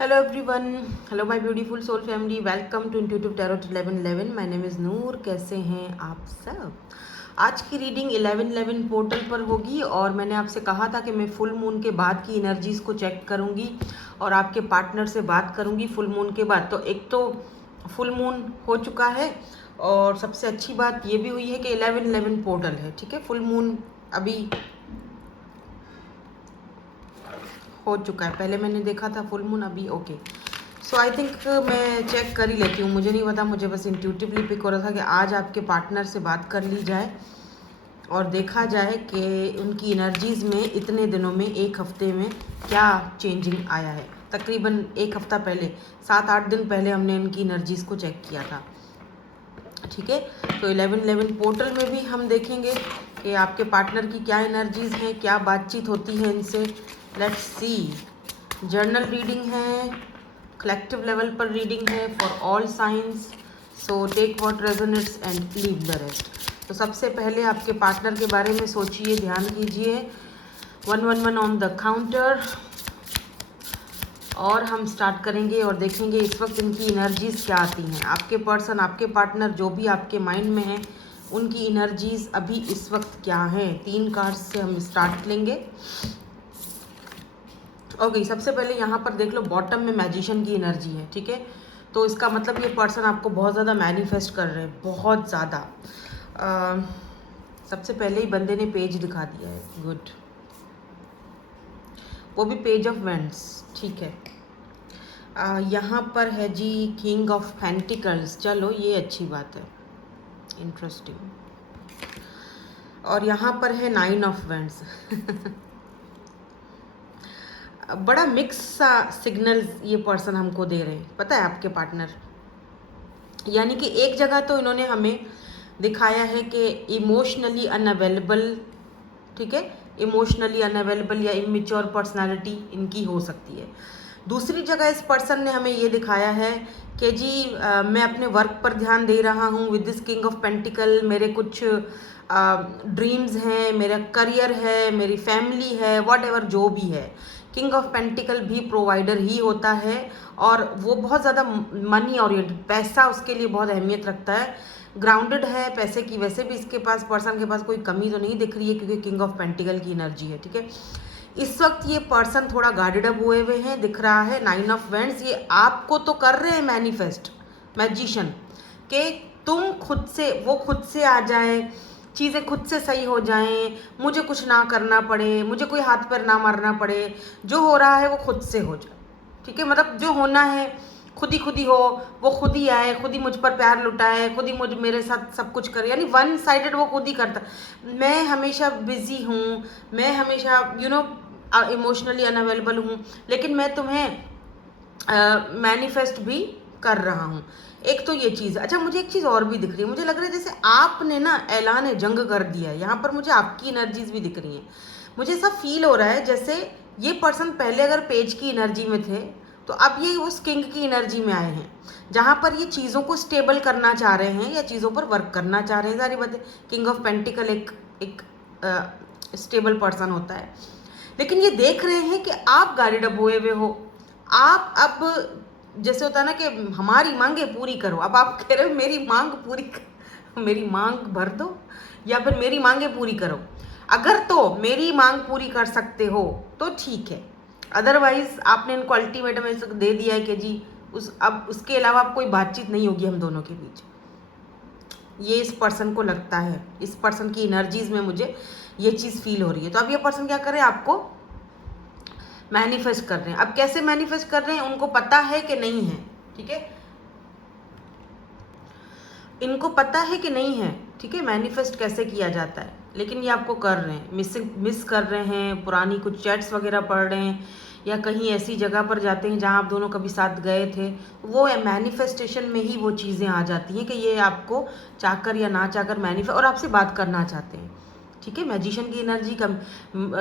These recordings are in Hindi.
Hello everyone, hello my beautiful soul family, welcome to Intuitive Tarot 1111. My name is नूर. कैसे हैं आप सब? आज की रीडिंग 1111 पोर्टल पर होगी और मैंने आपसे कहा था कि मैं फुल मून के बाद की एनर्जीज़ को चेक करूंगी और आपके पार्टनर से बात करूंगी फुल मून के बाद। तो एक तो फुल मून हो चुका है और सबसे अच्छी बात ये भी हुई है कि 1111 पोर्टल है, ठीक है। फुल मून अभी हो चुका है, पहले मैंने देखा था फुल मून, अभी ओके। सो आई थिंक मैं चेक कर ही लेती हूँ, मुझे नहीं पता, मुझे बस इंट्यूटिवली पिक हो रहा था कि आज आपके पार्टनर से बात कर ली जाए और देखा जाए कि उनकी एनर्जीज़ में इतने दिनों में, एक हफ्ते में क्या चेंजिंग आया है। तकरीबन एक हफ्ता पहले, 7-8 दिन पहले हमने इनकी एनर्जीज़ को चेक किया था, ठीक है। तो 1111 पोर्टल में भी हम देखेंगे कि आपके पार्टनर की क्या एनर्जीज़ हैं, क्या बातचीत होती है इनसे। Let's see. जर्नल रीडिंग है, कलेक्टिव लेवल पर रीडिंग है for all science, so take what resonates and leave the rest. तो सबसे पहले आपके पार्टनर के बारे में सोचिए, ध्यान कीजिए। 111 ऑन द काउंटर और हम स्टार्ट करेंगे और देखेंगे इस वक्त इनकी एनर्जीज़ क्या आती हैं। आपके पर्सन, आपके पार्टनर जो भी आपके माइंड में है, उनकी एनर्जीज़ अभी इस वक्त क्या हैं। 3 कार्ड्स से हम स्टार्ट लेंगे। ओके, सबसे पहले यहाँ पर देख लो, बॉटम में मैजिशियन की एनर्जी है, ठीक है। तो इसका मतलब ये पर्सन आपको बहुत ज़्यादा मैनिफेस्ट कर रहे हैं, बहुत ज़्यादा। सबसे पहले ही बंदे ने पेज दिखा दिया है, गुड, वो भी पेज ऑफ वेंड्स, ठीक है। यहाँ पर है जी किंग ऑफ पेंटिकल्स, चलो ये अच्छी बात है, इंटरेस्टिंग। और यहाँ पर है 9 ऑफ वेंड्स बड़ा मिक्स सा सिग्नल ये पर्सन हमको दे रहे हैं, पता है आपके पार्टनर। यानी कि एक जगह तो इन्होंने हमें दिखाया है कि इमोशनली अनअवेलेबल, ठीक है, इमोशनली अनअवेलेबल या इमेच्योर पर्सनालिटी इनकी हो सकती है। दूसरी जगह इस पर्सन ने हमें ये दिखाया है कि जी मैं अपने वर्क पर ध्यान दे रहा हूँ with this king of pentacle. मेरे कुछ ड्रीम्स हैं, मेरा करियर है, मेरी फैमिली है, वॉट एवर जो भी है। किंग ऑफ पेंटिकल भी प्रोवाइडर ही होता है और वो बहुत ज़्यादा मनी ओरिएंटेड, पैसा उसके लिए बहुत अहमियत रखता है, ग्राउंडेड है पैसे की। वैसे भी इसके पास, पर्सन के पास कोई कमी तो नहीं दिख रही है क्योंकि किंग ऑफ पेंटिकल की एनर्जी है, ठीक है। इस वक्त ये पर्सन थोड़ा गार्डेड अप हुए हुए हैं, दिख रहा है 9 ऑफ वेंड्स। ये आपको तो कर रहे हैं मैनिफेस्ट, मैजिशियन, कि तुम खुद से, वो खुद से आ जाए, चीज़ें खुद से सही हो जाएं, मुझे कुछ ना करना पड़े, मुझे कोई हाथ पैर ना मारना पड़े, जो हो रहा है वो खुद से हो जाए, ठीक है। मतलब जो होना है खुद ही हो, वो खुद ही आए, खुद ही मुझ पर प्यार लुटाए, खुद ही मुझ मेरे साथ सब कुछ करे, यानी वन साइडेड वो खुद ही करता। मैं हमेशा बिजी हूँ, मैं हमेशा इमोशनली अनअवेलेबल हूँ, लेकिन मैं तुम्हें मैनिफेस्ट भी कर रहा हूँ। एक तो ये चीज़। अच्छा, मुझे एक चीज़ और भी दिख रही है, मुझे लग रहा है जैसे आपने ना ऐलान जंग कर दिया है। यहाँ पर मुझे आपकी एनर्जीज भी दिख रही हैं। मुझे ऐसा फील हो रहा है जैसे ये पर्सन पहले अगर पेज की एनर्जी में थे तो अब ये उस किंग की एनर्जी में आए हैं, जहाँ पर ये चीज़ों को स्टेबल करना चाह रहे हैं या चीज़ों पर वर्क करना चाह रहे हैं। सारी बातें, किंग ऑफ पेंटिकल एक स्टेबल पर्सन होता है, लेकिन ये देख रहे हैं कि आप गाड़ी डब हुए हुए हो। आप अब जैसे होता है ना कि हमारी मांगे पूरी करो, अब आप कह रहे हो मेरी मांग पूरी मेरी मांग भर दो या फिर मेरी मांगे पूरी करो। अगर तो मेरी मांग पूरी कर सकते हो तो ठीक है, अदरवाइज आपने इनको अल्टीमेटम दे दिया है कि जी अब उसके अलावा अब कोई बातचीत नहीं होगी हम दोनों के बीच। ये इस पर्सन को लगता है, इस पर्सन की एनर्जीज में मुझे ये चीज़ फील हो रही है। तो अब ये पर्सन क्या कर रहे हैं, आपको मैनिफेस्ट कर रहे हैं। अब कैसे मैनिफेस्ट कर रहे हैं, उनको पता है कि नहीं है, ठीक है, इनको पता है कि नहीं है, ठीक है, मैनिफेस्ट कैसे किया जाता है। लेकिन ये आपको कर रहे हैं, मिस कर रहे हैं, पुरानी कुछ चैट्स वगैरह पढ़ रहे हैं या कहीं ऐसी जगह पर जाते हैं जहाँ आप दोनों कभी साथ गए थे। वो मैनिफेस्टेशन में ही वो चीज़ें आ जाती हैं कि ये आपको चाहकर या ना चाहकर मैनिफेस्ट, और आपसे बात करना चाहते हैं, ठीक है। मैजिशियन की एनर्जी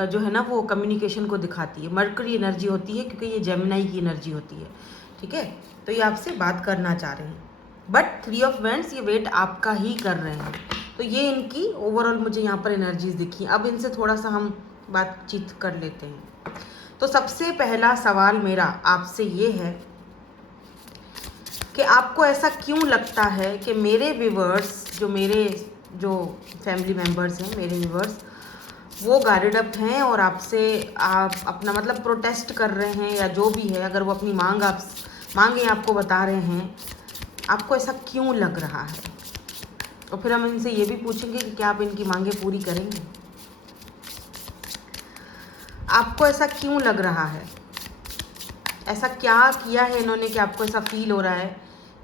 जो है ना वो कम्युनिकेशन को दिखाती है। मर्करी एनर्जी होती है क्योंकि ये जेमिनाई की एनर्जी होती है, ठीक है। तो ये आपसे बात करना चाह रहे हैं, बट 3 ऑफ वेंड्स, ये वेट आपका ही कर रहे हैं। तो ये इनकी ओवरऑल मुझे यहाँ पर एनर्जीज दिखी। अब इनसे थोड़ा सा हम बातचीत कर लेते हैं। तो सबसे पहला सवाल मेरा आपसे ये है कि आपको ऐसा क्यों लगता है कि मेरे व्यूवर्स, जो फैमिली मेम्बर्स हैं, मेरे व्यूवर्स, वो गार्डेड अप हैं और आपसे आप अपना मतलब प्रोटेस्ट कर रहे हैं या जो भी है, अगर वो अपनी मांगे आपको बता रहे हैं, आपको ऐसा क्यों लग रहा है? और फिर हम इनसे ये भी पूछेंगे कि क्या आप इनकी मांगे पूरी करेंगे? आपको ऐसा क्यों लग रहा है? ऐसा क्या किया है इन्होंने कि आपको ऐसा फील हो रहा है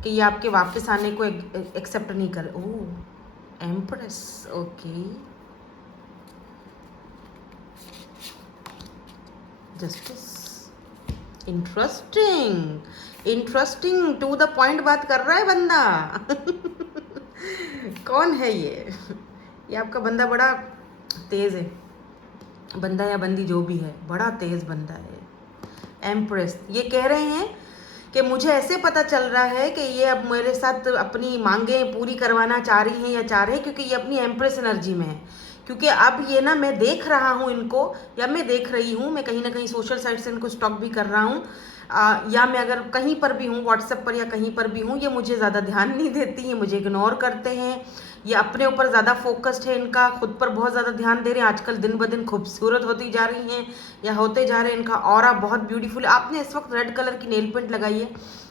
कि ये आपके वापस आने को एक्सेप्ट नहीं कर? Oh, empress, okay, justice, interesting, to the point बात कर रहा है बंदा। कौन है ये आपका बंदा बड़ा तेज है, बंदा या बंदी जो भी है, बड़ा तेज बंदा है। एम्प्रेस, ये कह रहे हैं कि मुझे ऐसे पता चल रहा है कि ये अब मेरे साथ अपनी मांगे पूरी करवाना चाह रही हैं या चाह रहे हैं, क्योंकि ये अपनी एम्प्रेस एनर्जी में है। क्योंकि अब ये ना, मैं देख रहा हूँ इनको, या मैं देख रही हूँ, मैं कहीं ना कहीं सोशल साइट से इनको स्टॉक भी कर रहा हूँ, या मैं अगर कहीं पर भी हूँ, व्हाट्सएप पर या कहीं पर भी हूँ, ये मुझे ज़्यादा ध्यान नहीं देती, ये मुझे इग्नोर करते हैं, ये अपने ऊपर ज़्यादा फोकस्ड है, इनका खुद पर बहुत ज़्यादा ध्यान दे रहे हैं, आजकल दिन ब दिन खूबसूरत होती जा रही हैं या होते जा रहे हैं, इनका ऑरा बहुत ब्यूटीफुल है। आपने इस वक्त रेड कलर की नेल पेंट लगाई है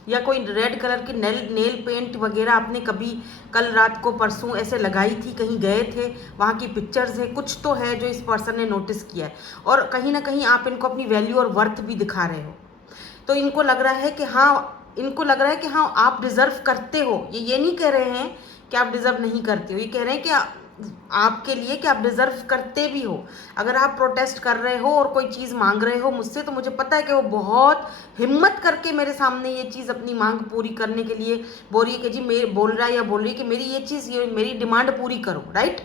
या कोई रेड कलर की नेल पेंट वगैरह आपने कभी कल रात को परसों ऐसे लगाई थी, कहीं गए थे, वहाँ की पिक्चर्स है, कुछ तो है जो इस पर्सन ने नोटिस किया है, और कहीं ना कहीं आप इनको अपनी वैल्यू और वर्थ भी दिखा रहे हो। तो इनको लग रहा है कि हाँ, आप डिज़र्व करते हो। ये नहीं कह रहे हैं कि आप डिज़र्व नहीं करते हो, ये कह रहे हैं कि आपके लिए कि आप डिज़र्व करते भी हो। अगर आप प्रोटेस्ट कर रहे हो और कोई चीज़ मांग रहे हो मुझसे, तो मुझे पता है कि वो बहुत हिम्मत करके मेरे सामने ये चीज़ अपनी मांग पूरी करने के लिए बोल रही है कि जी मेरे बोल रहा है या बोल रही है कि मेरी ये चीज़, ये मेरी डिमांड पूरी करो, राइट?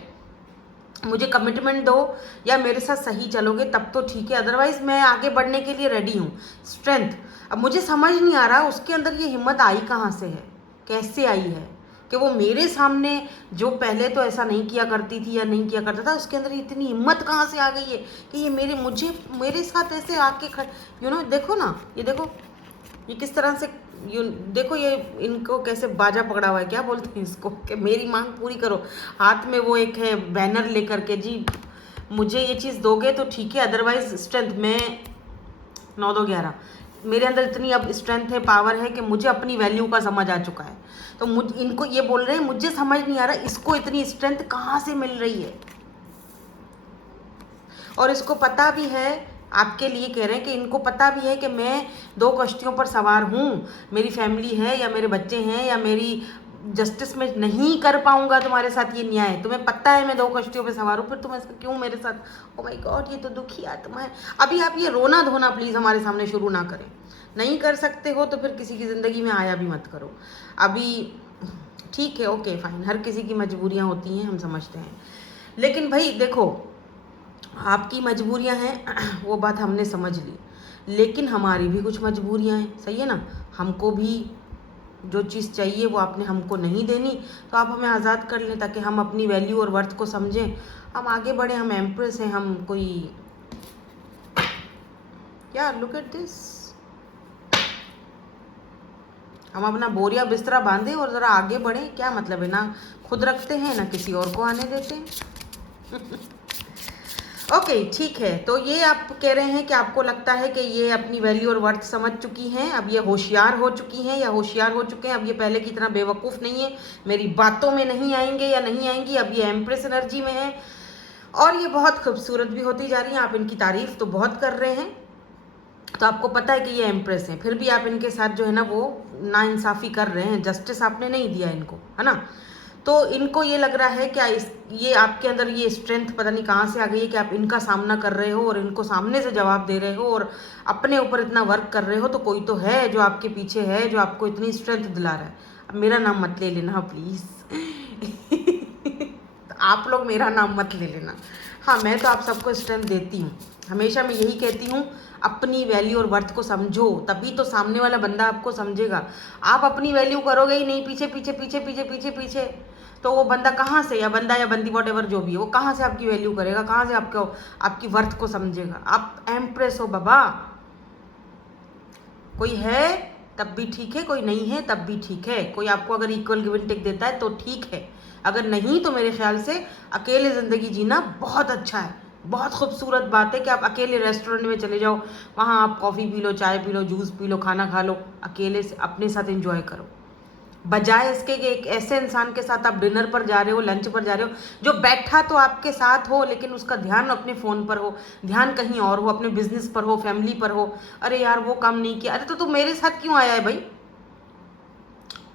मुझे कमिटमेंट दो या मेरे साथ सही चलोगे तब तो ठीक है, अदरवाइज मैं आगे बढ़ने के लिए रेडी हूँ। स्ट्रेंथ, अब मुझे समझ नहीं आ रहा उसके अंदर ये हिम्मत आई कहाँ से है, कैसे आई है कि वो मेरे सामने, जो पहले तो ऐसा नहीं किया करती थी या नहीं किया करता था, उसके अंदर इतनी हिम्मत कहाँ से आ गई है कि ये मेरे साथ ऐसे आके देखो ना, ये देखो ये किस तरह से, देखो ये इनको कैसे बाजा पकड़ा हुआ है, क्या बोलते हैं इसको, कि मेरी मांग पूरी करो। हाथ में वो एक है बैनर लेकर के, जी मुझे ये चीज़ दोगे तो ठीक है, अदरवाइज स्ट्रेंथ, मैं 9-2-11, मेरे अंदर इतनी अब स्ट्रेंथ है, पावर है कि मुझे अपनी वैल्यू का समझ आ चुका है। तो इनको ये बोल रहे हैं, मुझे समझ नहीं आ रहा इसको इतनी स्ट्रेंथ कहाँ से मिल रही है, और इसको पता भी है, आपके लिए कह रहे हैं कि इनको पता भी है कि मैं 2 कश्तियों पर सवार हूँ, मेरी फैमिली है या मेरे बच्चे हैं या मेरी जस्टिस में नहीं कर पाऊंगा तुम्हारे साथ ये न्याय, तुम्हें पता है मैं 2 कश्तियों पर सवार हूँ, फिर तुम ऐसा क्यों मेरे साथ? ओ माय गॉड, ये तो दुखी आत्मा है। अभी आप ये रोना धोना प्लीज़ हमारे सामने शुरू ना करें, नहीं कर सकते हो तो फिर किसी की ज़िंदगी में आया भी मत करो। अभी ठीक है, ओके फाइन, हर किसी की मजबूरियाँ होती हैं, हम समझते हैं, लेकिन भाई देखो, आपकी मजबूरियां हैं वो बात हमने समझ ली, लेकिन हमारी भी कुछ मजबूरियां हैं, सही है ना? हमको भी जो चीज़ चाहिए वो आपने हमको नहीं देनी, तो आप हमें आज़ाद कर लें ताकि हम अपनी वैल्यू और वर्थ को समझें, हम आगे बढ़ें, हम एम्प्रेस हैं, हम कोई, क्या, लुक एट दिस, हम अपना बोरिया बिस्तरा बांधे और ज़रा आगे बढ़ें, क्या मतलब है? ना खुद रखते हैं ना किसी और को आने देते हैं। ओके ठीक है, तो ये आप कह रहे हैं कि आपको लगता है कि ये अपनी वैल्यू और वर्थ समझ चुकी हैं, अब ये होशियार हो चुकी हैं या होशियार हो चुके हैं, अब ये पहले की तरह बेवकूफ़ नहीं है, मेरी बातों में नहीं आएंगे या नहीं आएंगी, अब ये एम्प्रेस एनर्जी में है और ये बहुत खूबसूरत भी होती जा रही हैं। आप इनकी तारीफ़ तो बहुत कर रहे हैं, तो आपको पता है कि ये एम्प्रेस हैं, फिर भी आप इनके साथ जो है ना वो नाइंसाफ़ी कर रहे हैं, जस्टिस आपने नहीं दिया इनको, है ना? तो इनको ये लग रहा है क्या ये आपके अंदर ये स्ट्रेंथ पता नहीं कहाँ से आ गई है कि आप इनका सामना कर रहे हो और इनको सामने से जवाब दे रहे हो और अपने ऊपर इतना वर्क कर रहे हो, तो कोई तो है जो आपके पीछे है, जो आपको इतनी स्ट्रेंथ दिला रहा है। अब मेरा नाम मत ले लेना प्लीज़। तो आप लोग मेरा नाम मत ले लेना। हाँ, मैं तो आप सबको स्ट्रेंथ देती हूँ, हमेशा मैं यही कहती हूँ, अपनी वैल्यू और वर्थ को समझो, तभी तो सामने वाला बंदा आपको समझेगा। आप अपनी वैल्यू करोगे ही नहीं, पीछे पीछे पीछे पीछे पीछे पीछे, तो वो बंदा कहाँ से, या बंदा या बंदी वॉट एवर जो भी है, वो कहाँ से आपकी वैल्यू करेगा, कहाँ से आपको आपकी वर्थ को समझेगा। आप एम्प्रेस हो बाबा। कोई है तब भी ठीक है, कोई नहीं है तब भी ठीक है। कोई आपको अगर इक्वल गिव एंड टेक देता है तो ठीक है, अगर नहीं तो मेरे ख्याल से अकेले ज़िंदगी जीना बहुत अच्छा है। बहुत खूबसूरत बात है कि आप अकेले रेस्टोरेंट में चले जाओ, वहाँ आप कॉफ़ी पी लो, चाय P low, juice P low, खाना खा लो, अकेले से अपने साथ एंजॉय करो, बजाय इसके कि एक ऐसे इंसान के साथ आप डिनर पर जा रहे हो, लंच पर जा रहे हो, जो बैठा तो आपके साथ हो लेकिन उसका ध्यान अपने फ़ोन पर हो, ध्यान कहीं और हो, अपने बिजनेस पर हो, फैमिली पर हो। अरे यार वो काम नहीं किया, अरे तो तू मेरे साथ क्यों आया है भाई।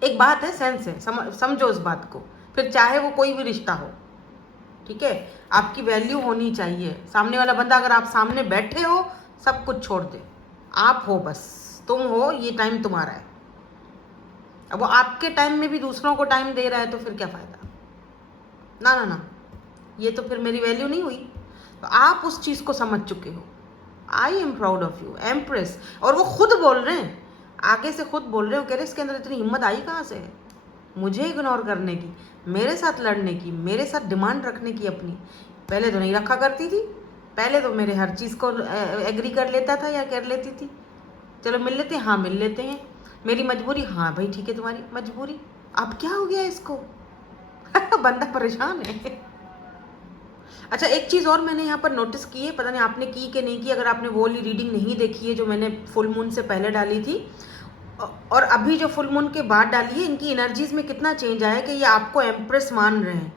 एक बात है, सेंस है, समझो इस बात को, फिर चाहे वो कोई भी रिश्ता हो, ठीक है। आपकी वैल्यू होनी चाहिए। सामने वाला बंदा अगर आप सामने बैठे हो, सब कुछ छोड़ दे, आप हो, बस तुम हो, ये टाइम तुम्हारा है। अब वो आपके टाइम में भी दूसरों को टाइम दे रहा है तो फिर क्या फ़ायदा। ना ना ना, ये तो फिर मेरी वैल्यू नहीं हुई। तो आप उस चीज़ को समझ चुके हो। I am proud of you empress. और वो खुद बोल रहे हैं, आगे से खुद बोल रहे हो, कह रहे इसके अंदर इतनी हिम्मत आई कहाँ से है मुझे इग्नोर करने की, मेरे साथ लड़ने की, मेरे साथ डिमांड रखने की अपनी। पहले तो नहीं रखा करती थी, पहले तो मेरे हर चीज़ को एग्री कर लेता था या कर लेती थी। चलो मिल लेते हैं, हाँ मिल लेते हैं। मेरी मजबूरी, हाँ भाई ठीक है तुम्हारी मजबूरी। अब क्या हो गया इसको बंदा परेशान है। अच्छा, एक चीज़ और मैंने यहाँ पर नोटिस की है, पता नहीं आपने की कि नहीं की। अगर आपने वो वाली रीडिंग नहीं देखी है जो मैंने फुल मून से पहले डाली थी और अभी जो फुल मून के बाद डाली है, इनकी एनर्जीज में कितना चेंज आया है कि ये आपको एम्प्रेस मान रहे हैं।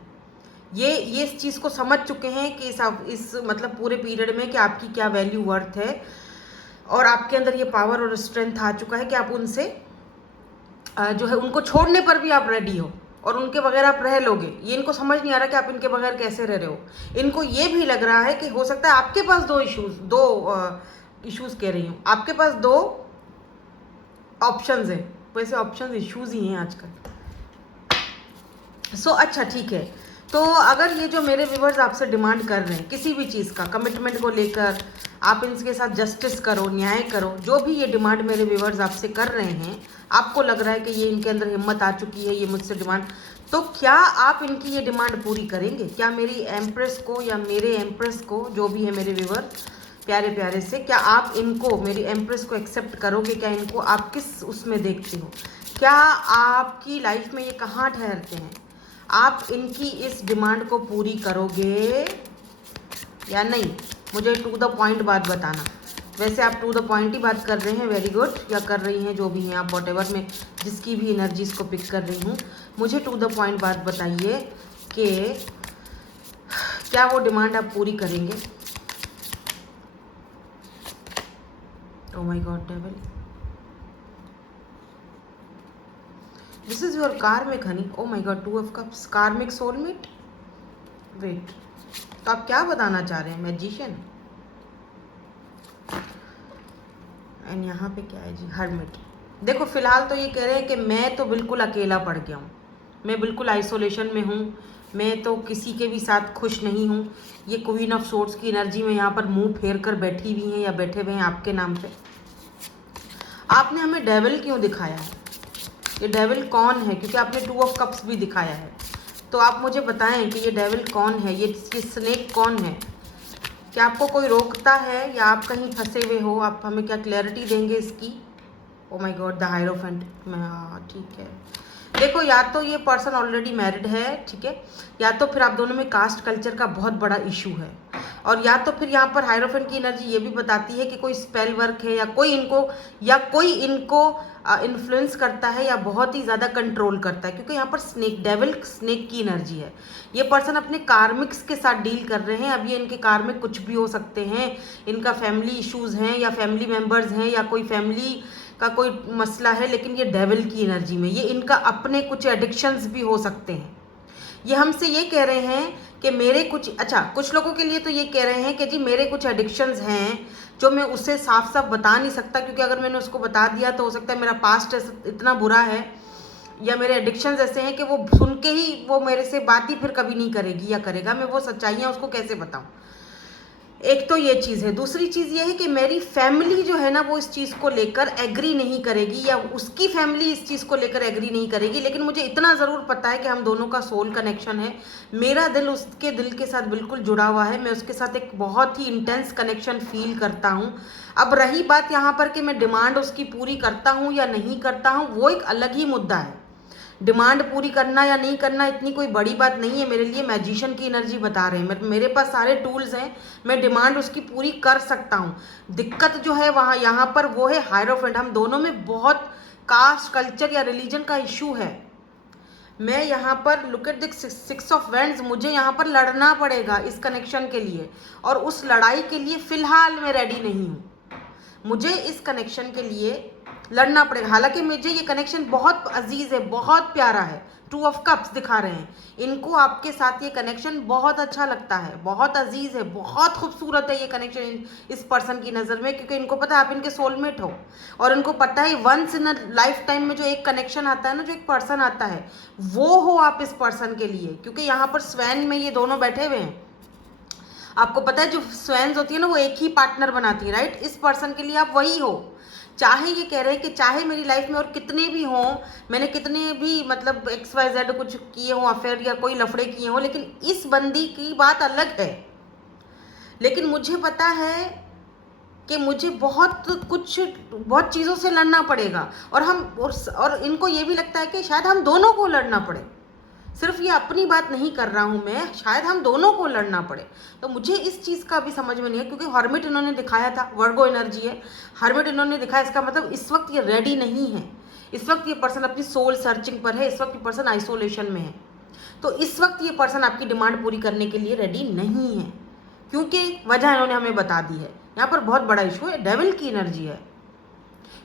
ये इस चीज़ को समझ चुके हैं कि इस मतलब पूरे पीरियड में कि आपकी क्या वैल्यू वर्थ है, और आपके अंदर ये पावर और स्ट्रेंथ आ चुका है कि आप उनसे जो है उनको छोड़ने पर भी आप रेडी हो और उनके बगैर आप रह लोगे। ये इनको समझ नहीं आ रहा कि आप इनके बगैर कैसे रह रहे हो। इनको ये भी लग रहा है कि हो सकता है आपके पास दो इश्यूज़ कह रही हूँ, आपके पास दो ऑप्शंस हैं। वैसे ऑप्शंस इश्यूज़ ही हैं आजकल। अच्छा ठीक है। तो अगर ये जो मेरे व्यूवर्स आपसे डिमांड कर रहे हैं किसी भी चीज़ का, कमिटमेंट को लेकर, आप इनके साथ जस्टिस करो, न्याय करो, जो भी ये डिमांड मेरे व्यूवर्स आपसे कर रहे हैं, आपको लग रहा है कि ये इनके अंदर हिम्मत आ चुकी है ये मुझसे डिमांड, तो क्या आप इनकी ये डिमांड पूरी करेंगे? क्या मेरी एम्प्रेस को या मेरे एम्प्रेस को, जो भी है मेरे व्यूवर प्यारे प्यारे से, क्या आप इनको, मेरी एम्प्रेस को एक्सेप्ट करोगे? क्या इनको आप किस उसमें देखते हो? क्या आपकी लाइफ में ये कहाँ ठहरते हैं? आप इनकी इस डिमांड को पूरी करोगे या नहीं? मुझे टू द पॉइंट बात बताना। वैसे आप टू द पॉइंट ही बात कर रहे हैं, वेरी गुड, या कर रही हैं, जो भी हैं आप, वॉट एवर, मैं जिसकी भी एनर्जीज को पिक कर रही हूँ, मुझे टू द पॉइंट बात बताइए कि क्या वो डिमांड आप पूरी करेंगे? Oh my god devil, this is your karmic honey. Oh my god, 2 of cups, karmic soulmate. Wait, तो आप क्या बताना चाह रहे हैं? मैजिशियन। एंड यहाँ पे क्या है जी? हर्मिट। देखो फिलहाल तो ये कह रहे हैं कि मैं तो बिल्कुल अकेला पड़ गया हूँ, मैं बिल्कुल आइसोलेशन में हूँ, मैं तो किसी के भी साथ खुश नहीं हूँ। ये क्वीन ऑफ सोर्ड्स की एनर्जी में यहाँ पर मुंह फेर कर बैठी हुई हैं या बैठे हुए हैं आपके नाम पे। आपने हमें डेविल क्यों दिखाया है? ये डेविल कौन है? क्योंकि आपने 2 ऑफ कप्स भी दिखाया है, तो आप मुझे बताएं कि ये डेविल कौन है, ये स्नेक कौन है? क्या आपको कोई रोकता है या आप कहीं फंसे हुए हो? आप हमें क्या क्लैरिटी देंगे इसकी? ओ माय गॉड, द हायरोफेंट। ठीक है, देखो या तो ये पर्सन ऑलरेडी मैरिड है, ठीक है, या तो फिर आप दोनों में कास्ट कल्चर का बहुत बड़ा इशू है, और या तो फिर यहाँ पर हायरोफेंट की एनर्जी ये भी बताती है कि कोई स्पेल वर्क है, या कोई इनको इन्फ्लुएंस करता है या बहुत ही ज़्यादा कंट्रोल करता है, क्योंकि यहाँ पर डेविल स्नेक की एनर्जी है। ये पर्सन अपने कार्मिक्स के साथ डील कर रहे हैं। अब ये इनके कार्मिक कुछ भी हो सकते हैं, इनका फैमिली इश्यूज़ हैं या फैमिली मेम्बर्स हैं या कोई फैमिली का कोई मसला है, लेकिन ये डेविल की एनर्जी में, ये इनका अपने कुछ एडिक्शंस भी हो सकते हैं। ये हमसे ये कह रहे हैं कि मेरे कुछ लोगों के लिए तो ये कह रहे हैं कि जी मेरे कुछ एडिक्शंस हैं जो मैं उसे साफ साफ बता नहीं सकता, क्योंकि अगर मैंने उसको बता दिया तो हो सकता है मेरा पास्ट इतना बुरा है या मेरे एडिक्शंस ऐसे हैं कि वो सुन के ही वो मेरे से बात ही फिर कभी नहीं करेगी या करेगा। मैं वो सच्चाइयाँ उसको कैसे बताऊँ? एक तो ये चीज़ है। दूसरी चीज़ ये है कि मेरी फैमिली जो है ना वो इस चीज़ को लेकर एग्री नहीं करेगी, या उसकी फैमिली इस चीज़ को लेकर एग्री नहीं करेगी, लेकिन मुझे इतना ज़रूर पता है कि हम दोनों का सोल कनेक्शन है। मेरा दिल उसके दिल के साथ बिल्कुल जुड़ा हुआ है, मैं उसके साथ एक बहुत ही इंटेंस कनेक्शन फील करता हूँ। अब रही बात यहाँ पर कि मैं डिमांड उसकी पूरी करता हूँ या नहीं करता हूँ, वो एक अलग ही मुद्दा है। डिमांड पूरी करना या नहीं करना इतनी कोई बड़ी बात नहीं है मेरे लिए। मैजिशियन की एनर्जी बता रहे हैं, मेरे पास सारे टूल्स हैं, मैं डिमांड उसकी पूरी कर सकता हूँ। दिक्कत जो है वहाँ यहाँ पर वो है हायरोफेंट। हम दोनों में बहुत कास्ट, कल्चर या रिलीजन का इशू है। मैं यहाँ पर look at the 6 of wands, मुझे यहाँ पर लड़ना पड़ेगा इस कनेक्शन के लिए, और उस लड़ाई के लिए फ़िलहाल मैं रेडी नहीं हूँ। मुझे इस कनेक्शन के लिए लड़ना पड़ेगा। हालांकि मुझे ये कनेक्शन बहुत अजीज है, बहुत प्यारा है। 2 ऑफ कप्स दिखा रहे हैं, इनको आपके साथ ये कनेक्शन बहुत अच्छा लगता है, बहुत अजीज है, बहुत खूबसूरत है ये कनेक्शन इस पर्सन की नज़र में, क्योंकि इनको पता है आप इनके सोलमेट हो, और इनको पता है once in a lifetime में जो एक कनेक्शन आता है ना, जो एक पर्सन आता है, वो हो आप इस पर्सन के लिए। क्योंकि यहाँ पर स्वैन में ये दोनों बैठे हुए हैं। आपको पता है जो स्वैन्स होती है ना वो एक ही पार्टनर बनाती है, राइट। इस पर्सन के लिए आप वही हो। चाहे ये कह रहे हैं कि चाहे मेरी लाइफ में और कितने भी हों, मैंने कितने भी मतलब XYZ कुछ किए हों, अफेयर या कोई लफड़े किए हों, लेकिन इस बंदी की बात अलग है। लेकिन मुझे पता है कि मुझे बहुत चीज़ों से लड़ना पड़ेगा, और इनको ये भी लगता है कि शायद हम दोनों को लड़ना पड़े। सिर्फ ये अपनी बात नहीं कर रहा हूँ मैं, शायद हम दोनों को लड़ना पड़े। तो मुझे इस चीज़ का भी समझ में नहीं है, क्योंकि हर्मिट इन्होंने दिखाया था, वर्गो एनर्जी है, हर्मिट इन्होंने दिखाया, इसका मतलब इस वक्त ये रेडी नहीं है। इस वक्त ये पर्सन अपनी सोल सर्चिंग पर है, इस वक्त ये पर्सन आइसोलेशन में है। तो इस वक्त ये पर्सन आपकी डिमांड पूरी करने के लिए रेडी नहीं है, क्योंकि वजह इन्होंने हमें बता दी है। यहाँ पर बहुत बड़ा इशू है, डेविल की एनर्जी है।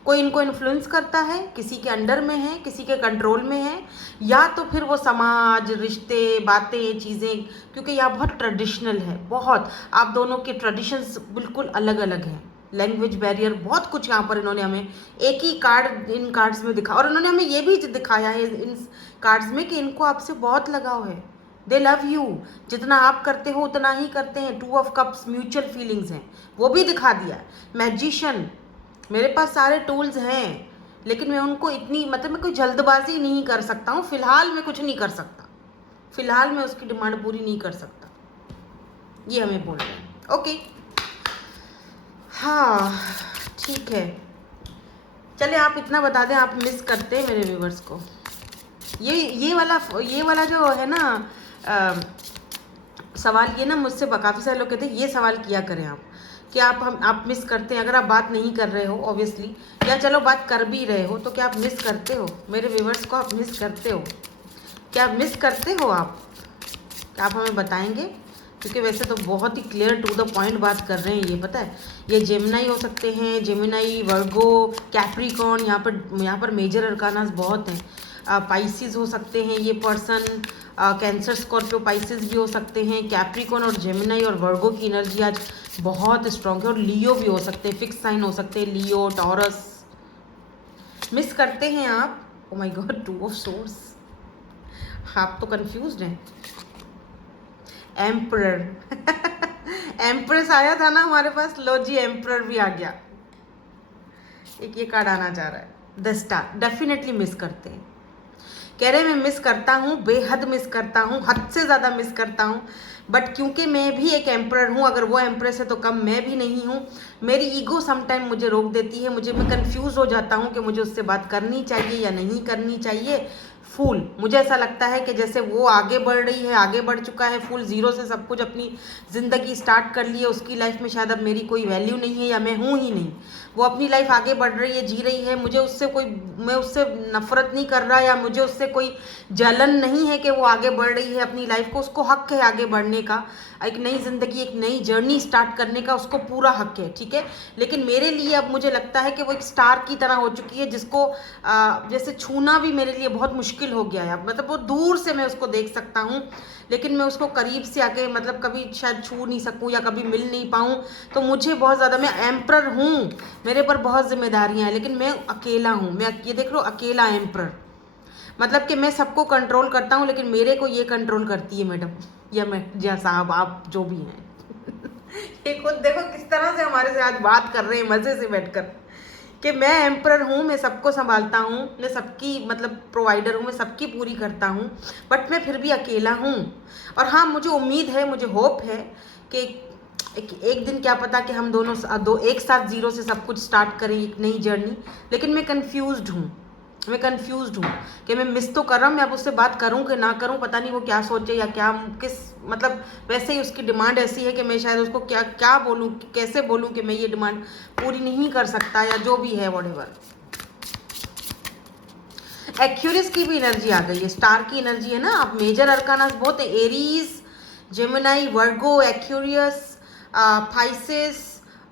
कोई इनको इन्फ्लुएंस करता है, किसी के अंडर में है, किसी के कंट्रोल में है, या तो फिर वो समाज, रिश्ते, बातें, चीज़ें, क्योंकि यहाँ बहुत ट्रेडिशनल है, बहुत आप दोनों के ट्रेडिशंस बिल्कुल अलग अलग हैं। लैंग्वेज बैरियर, बहुत कुछ यहाँ पर इन्होंने हमें एक ही कार्ड इन कार्ड्स में दिखा, और इन्होंने हमें ये भी दिखाया है इन कार्ड्स में कि इनको आपसे बहुत लगाव है। दे लव यू, जितना आप करते हो उतना ही करते हैं। 2 ऑफ कप्स म्यूचुअल फीलिंग्स हैं, वो भी दिखा दिया। मैजिशियन, मेरे पास सारे टूल्स हैं, लेकिन मैं उनको इतनी मतलब मैं कोई जल्दबाजी नहीं कर सकता हूँ। फिलहाल मैं कुछ नहीं कर सकता, फिलहाल मैं उसकी डिमांड पूरी नहीं कर सकता, ये हमें बोल रहे हैं। ओके, हाँ ठीक है, चले आप इतना बता दें, आप मिस करते हैं मेरे व्यूवर्स को। ये वाला जो है ना सवाल, ये ना मुझसे काफ़ी सारे लोग कहते हैं ये सवाल किया करें आप, कि आप मिस करते हैं। अगर आप बात नहीं कर रहे हो ऑब्वियसली, या चलो बात कर भी रहे हो, तो क्या आप मिस करते हो मेरे व्यूवर्स को? आप मिस करते हो क्या? मिस करते हो आप? क्या आप हमें बताएंगे? क्योंकि वैसे तो बहुत ही क्लियर टू द पॉइंट बात कर रहे हैं, ये पता है। ये जेमिनाई हो सकते हैं, जेमिनाई, वर्गो, कैप्रिकॉर्न, यहाँ पर मेजर अरकानास बहुत हैं। पाइसिस हो सकते हैं ये पर्सन, कैंसर, स्कॉर्पियो, पाइसिस भी हो सकते हैं। कैप्रिकॉर्न और जेमिनाई और वर्गो की एनर्जी आज बहुत स्ट्रॉन्ग है, और लियो भी हो सकते हैं, फिक्स साइन हो सकते हैं, लियो, टॉरस। मिस करते हैं आप? ओ माय गॉड, 2 ऑफ सोर्स, आप तो कंफ्यूज्ड हैं। एम्परर एम्प्रेस आया था ना हमारे पास, लो जी एम्परर भी आ गया। एक ये कार्ड आना चाह रहा है, द स्टार। डेफिनेटली मिस करते हैं, कह रहे मैं मिस करता हूँ, बेहद मिस करता हूँ, हद से ज़्यादा मिस करता हूँ। बट क्योंकि मैं भी एक एम्परर हूँ, अगर वो एम्प्रेस है तो कम मैं भी नहीं हूँ। मेरी ईगो समटाइम मुझे रोक देती है, मैं कंफ्यूज हो जाता हूँ कि मुझे उससे बात करनी चाहिए या नहीं करनी चाहिए। फूल, मुझे ऐसा लगता है कि जैसे वो आगे बढ़ रही है, आगे बढ़ चुका है, फूल ज़ीरो से सब कुछ अपनी ज़िंदगी स्टार्ट कर ली है, उसकी लाइफ में शायद अब मेरी कोई वैल्यू नहीं है, या मैं हूँ ही नहीं। वो अपनी लाइफ आगे बढ़ रही है, जी रही है, मैं उससे नफरत नहीं कर रहा, या मुझे उससे कोई जलन नहीं है कि वो आगे बढ़ रही है अपनी लाइफ को। उसको हक है आगे बढ़ने का, एक नई ज़िंदगी, एक नई जर्नी स्टार्ट करने का उसको पूरा हक है, ठीक है। लेकिन मेरे लिए अब मुझे लगता है कि वो एक स्टार की तरह हो चुकी है, जिसको जैसे छूना भी मेरे लिए बहुत मुश्किल हो गया है। मतलब वो दूर से मैं उसको देख सकता हूँ, लेकिन मैं उसको करीब से आके मतलब कभी शायद छू नहीं सकूँ या कभी मिल नहीं पाऊँ। तो मुझे बहुत ज़्यादा, मैं एम्परर हूँ, मेरे पर बहुत जिम्मेदारियाँ हैं, लेकिन मैं अकेला हूँ। मैं ये देख लो, अकेला एम्परर, मतलब कि मैं सबको कंट्रोल करता हूँ, लेकिन मेरे को ये कंट्रोल करती है मैडम, या मैं, या साहब, आप जो भी हैं। ये खुद देखो किस तरह से हमारे से आज बात कर रहे हैं मजे से बैठकर, कि मैं एम्परर हूँ, मैं सबको संभालता हूँ, मैं सबकी मतलब प्रोवाइडर हूँ, मैं सबकी पूरी करता हूँ, बट मैं फिर भी अकेला हूँ। और हाँ, मुझे उम्मीद है, मुझे होप है कि एक दिन क्या पता कि हम दोनों एक साथ जीरो से सब कुछ स्टार्ट करें, एक नई जर्नी। लेकिन मैं कंफ्यूज्ड हूँ, कि मैं मिस तो कर रहा हूँ, मैं अब उससे बात करूँ कि ना करूँ, पता नहीं वो क्या सोचे या क्या किस मतलब वैसे ही उसकी डिमांड ऐसी है कि मैं शायद उसको क्या क्या बोलूँ, कैसे बोलूँ कि मैं ये डिमांड पूरी नहीं कर सकता, या जो भी है व्हाटएवर। एक्यूरियस की भी एनर्जी आ गई है, स्टार की एनर्जी है ना। आप मेजर अरकानास बहुत है, एरीज, जेमिनाई, वर्गो, एक्यूरियस, फाइसिस,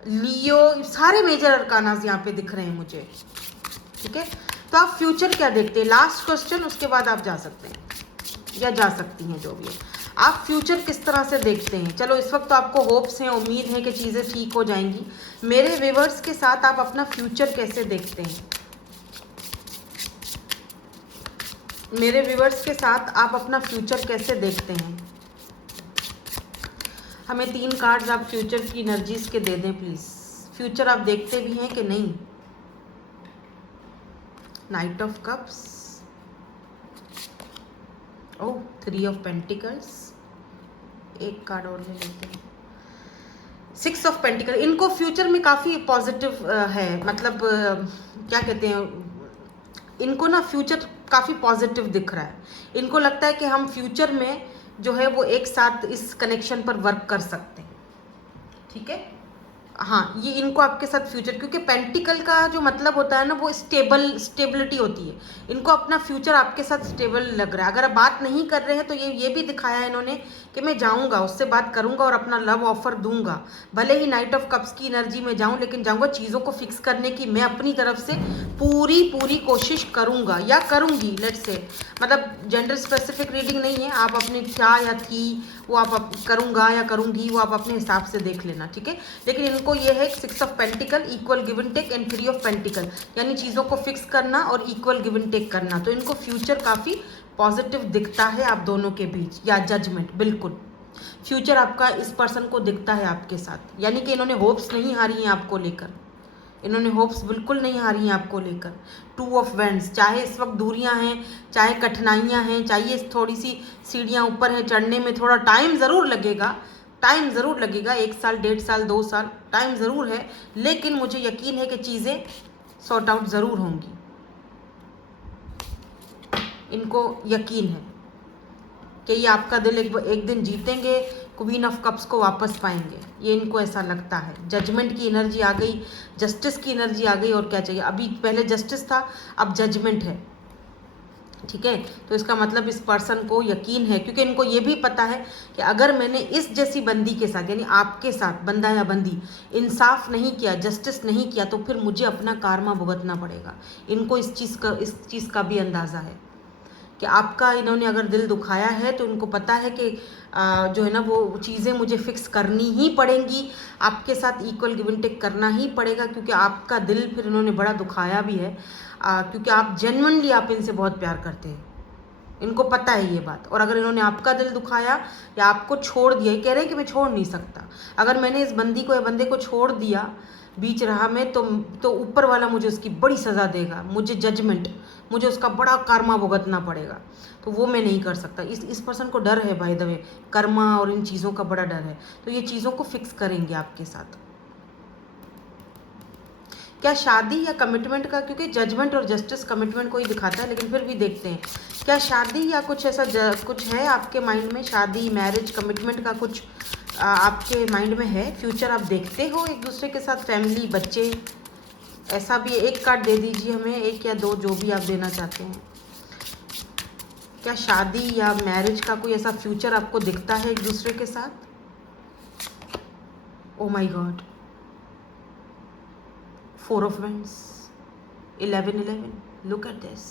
लियो, सारे मेजर अरकानास यहाँ पे दिख रहे हैं मुझे। ठीक है, तो आप फ्यूचर क्या देखते हैं? लास्ट क्वेश्चन, उसके बाद आप जा सकते हैं या जा सकती हैं, जो भी है। आप फ्यूचर किस तरह से देखते हैं? चलो, इस वक्त तो आपको होप्स हैं, उम्मीद है कि चीज़ें ठीक हो जाएंगी। मेरे व्यूअर्स के साथ आप अपना फ्यूचर कैसे देखते हैं? मेरे व्यूअर्स के साथ आप अपना फ्यूचर कैसे देखते हैं? हमें 3 कार्ड्स आप फ्यूचर की एनर्जीज के दे दें प्लीज। फ्यूचर आप देखते भी हैं कि नहीं? Night of cups, oh 3 of pentacles, एक कार्ड और ले लेते हैं, 6 ऑफ पेंटिकल। इनको फ्यूचर में काफ़ी पॉजिटिव है, मतलब क्या कहते हैं, इनको ना फ्यूचर काफ़ी पॉजिटिव दिख रहा है। इनको लगता है कि हम फ्यूचर में जो है वो एक साथ इस कनेक्शन पर वर्क कर सकते हैं। ठीक है, हाँ, ये इनको आपके साथ फ्यूचर, क्योंकि पेंटिकल का जो मतलब होता है ना वो स्टेबिलिटी होती है। इनको अपना फ्यूचर आपके साथ स्टेबल लग रहा है। अगर आप बात नहीं कर रहे हैं तो ये भी दिखाया है इन्होंने कि मैं जाऊंगा, उससे बात करूंगा और अपना लव ऑफर दूंगा। भले ही नाइट ऑफ कप्स की एनर्जी में जाऊं, लेकिन जाऊंगा, चीज़ों को फिक्स करने की मैं अपनी तरफ से पूरी कोशिश करूंगा या करूंगी। लेट्स से मतलब जेंडर स्पेसिफिक रीडिंग नहीं है, आप अपने क्या या थी वो आप करूंगा या करूंगी वो आप अपने हिसाब से देख लेना। ठीक है, लेकिन इनको ये है 6 of pentacles, equal give and take, and 3 of pentacles, यानी चीज़ों को फिक्स करना और इक्वल गिव एंड टेक करना। तो इनको फ्यूचर काफ़ी पॉजिटिव दिखता है आप दोनों के बीच, या जजमेंट, बिल्कुल फ्यूचर आपका इस पर्सन को दिखता है आपके साथ। यानी कि इन्होंने होप्स नहीं हारी हैं आपको लेकर, इन्होंने होप्स बिल्कुल नहीं हारी हैं आपको लेकर। 2 ऑफ वेंड्स, चाहे इस वक्त दूरियां हैं, चाहे कठिनाइयां हैं, चाहिए थोड़ी सी सीढ़ियां ऊपर हैं, चढ़ने में थोड़ा टाइम ज़रूर लगेगा, 1 साल, 1.5 साल, 2 साल टाइम ज़रूर है, लेकिन मुझे यकीन है कि चीज़ें सॉर्ट आउट ज़रूर होंगी। इनको यकीन है कि ये आपका दिल एक दिन जीतेंगे, क्वीन ऑफ कप्स को वापस पाएंगे, ये इनको ऐसा लगता है। जजमेंट की एनर्जी आ गई, जस्टिस की एनर्जी आ गई, और क्या चाहिए? अभी पहले जस्टिस था, अब जजमेंट है। ठीक है, तो इसका मतलब इस पर्सन को यकीन है, क्योंकि इनको ये भी पता है कि अगर मैंने इस जैसी बंदी के साथ, यानी आपके साथ, बंदा या बंदी, इंसाफ नहीं किया, जस्टिस नहीं किया, तो फिर मुझे अपना कारमा भुगतना पड़ेगा। इनको इस चीज़ का भी अंदाज़ा है कि आपका इन्होंने अगर दिल दुखाया है तो इनको पता है कि जो है ना वो चीज़ें मुझे फिक्स करनी ही पड़ेंगी, आपके साथ इक्वल गिव एंड टेक करना ही पड़ेगा, क्योंकि आपका दिल फिर इन्होंने बड़ा दुखाया भी है, क्योंकि आप जेन्युइनली आप इनसे बहुत प्यार करते हैं, इनको पता है ये बात। और अगर इन्होंने आपका दिल दुखाया या आपको छोड़ दिया, ये कह रहे हैं कि मैं छोड़ नहीं सकता, अगर मैंने इस बंदी को या बंदे को छोड़ दिया बीच राह में, तो ऊपर वाला मुझे उसकी बड़ी सज़ा देगा, मुझे जजमेंट, मुझे उसका बड़ा कर्मा भुगतना पड़ेगा, तो वो मैं नहीं कर सकता। इस पर्सन को डर है, बाय द वे, कर्मा और इन चीज़ों का बड़ा डर है, तो ये चीज़ों को फिक्स करेंगे आपके साथ। क्या शादी या कमिटमेंट का, क्योंकि जजमेंट और जस्टिस कमिटमेंट को ही दिखाता है, लेकिन फिर भी देखते हैं, क्या शादी या कुछ ऐसा कुछ है आपके माइंड में? शादी, मैरिज, कमिटमेंट का कुछ आपके माइंड में है? फ्यूचर आप देखते हो एक दूसरे के साथ, फैमिली, बच्चे, ऐसा भी? एक कार्ड दे दीजिए हमें, 1 या 2, जो भी आप देना चाहते हैं। क्या शादी या मैरिज का कोई ऐसा फ्यूचर आपको दिखता है एक दूसरे के साथ? ओ my God, 4 of vends, 11, look at this.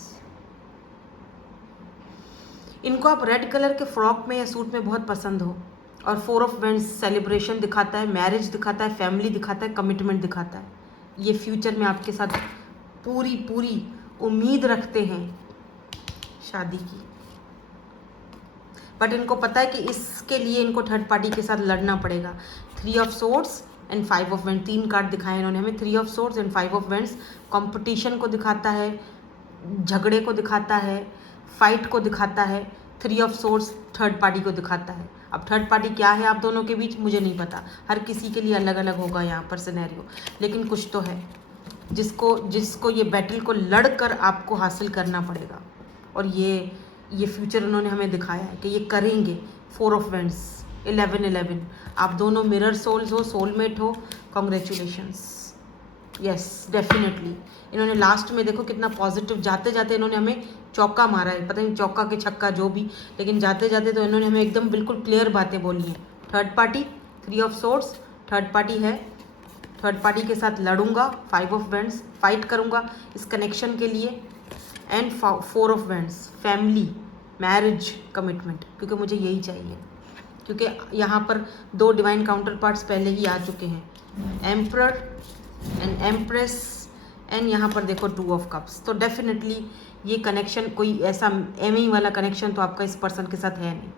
इनको आप रेड कलर के फ्रॉक में या सूट में बहुत पसंद हो, और 4 ऑफ वेंड्स सेलिब्रेशन दिखाता है, मैरिज दिखाता है, फैमिली दिखाता है, कमिटमेंट दिखाता है। ये फ्यूचर में आपके साथ पूरी उम्मीद रखते हैं शादी की। बट इनको पता है कि इसके लिए इनको थर्ड पार्टी के साथ लड़ना पड़ेगा। 3 of swords and 5 of vends, 3 card दिखाए इन्होंने हमें। 3 of swords and 5 of vends competition को दिखाता है, झगड़े को दिखाता है, फाइट को दिखाता है। 3 ऑफ सोर्ड्स थर्ड पार्टी को दिखाता है। अब थर्ड पार्टी क्या है आप दोनों के बीच मुझे नहीं पता, हर किसी के लिए अलग अलग होगा यहाँ पर सिनेरियो, लेकिन कुछ तो है जिसको ये बैटल को लड़कर आपको हासिल करना पड़ेगा। और ये फ्यूचर उन्होंने हमें दिखाया है कि ये करेंगे। 4 ऑफ वेंड्स, 11-11, आप दोनों मिरर सोल्स हो, सोलमेट हो, कॉन्ग्रेचुलेशंस। यस डेफिनेटली इन्होंने लास्ट में देखो कितना पॉजिटिव, जाते जाते इन्होंने हमें चौका मारा है, पता नहीं चौका के छक्का जो भी, लेकिन जाते जाते तो इन्होंने हमें एकदम बिल्कुल क्लियर बातें बोली हैं। Third party, 3 of swords, third party है, थर्ड पार्टी के साथ लड़ूंगा। 5 ऑफ वेंड्स, फाइट करूंगा इस कनेक्शन के लिए। And 4 of vends, family, marriage, commitment, क्योंकि मुझे यही चाहिए, क्योंकि यहाँ पर 2 डिवाइन काउंटर पार्ट्स पहले ही आ चुके हैं, एम्परर एंड एम्प्रेस, एंड यहाँ पर देखो 2 ऑफ कप्स। तो डेफिनेटली ये कनेक्शन कोई ऐसा एमई वाला कनेक्शन तो आपका इस पर्सन के साथ है नहीं,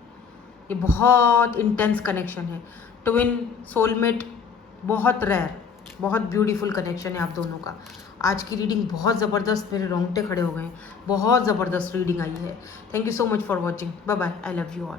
ये बहुत इंटेंस कनेक्शन है। ट्विन, सोलमेट, बहुत रेयर, बहुत ब्यूटीफुल कनेक्शन है आप दोनों का। आज की रीडिंग बहुत ज़बरदस्त, मेरे रोंगटे खड़े हो गए हैं, बहुत ज़बरदस्त रीडिंग आई है। Thank you so much for watching, bye bye, I love you all.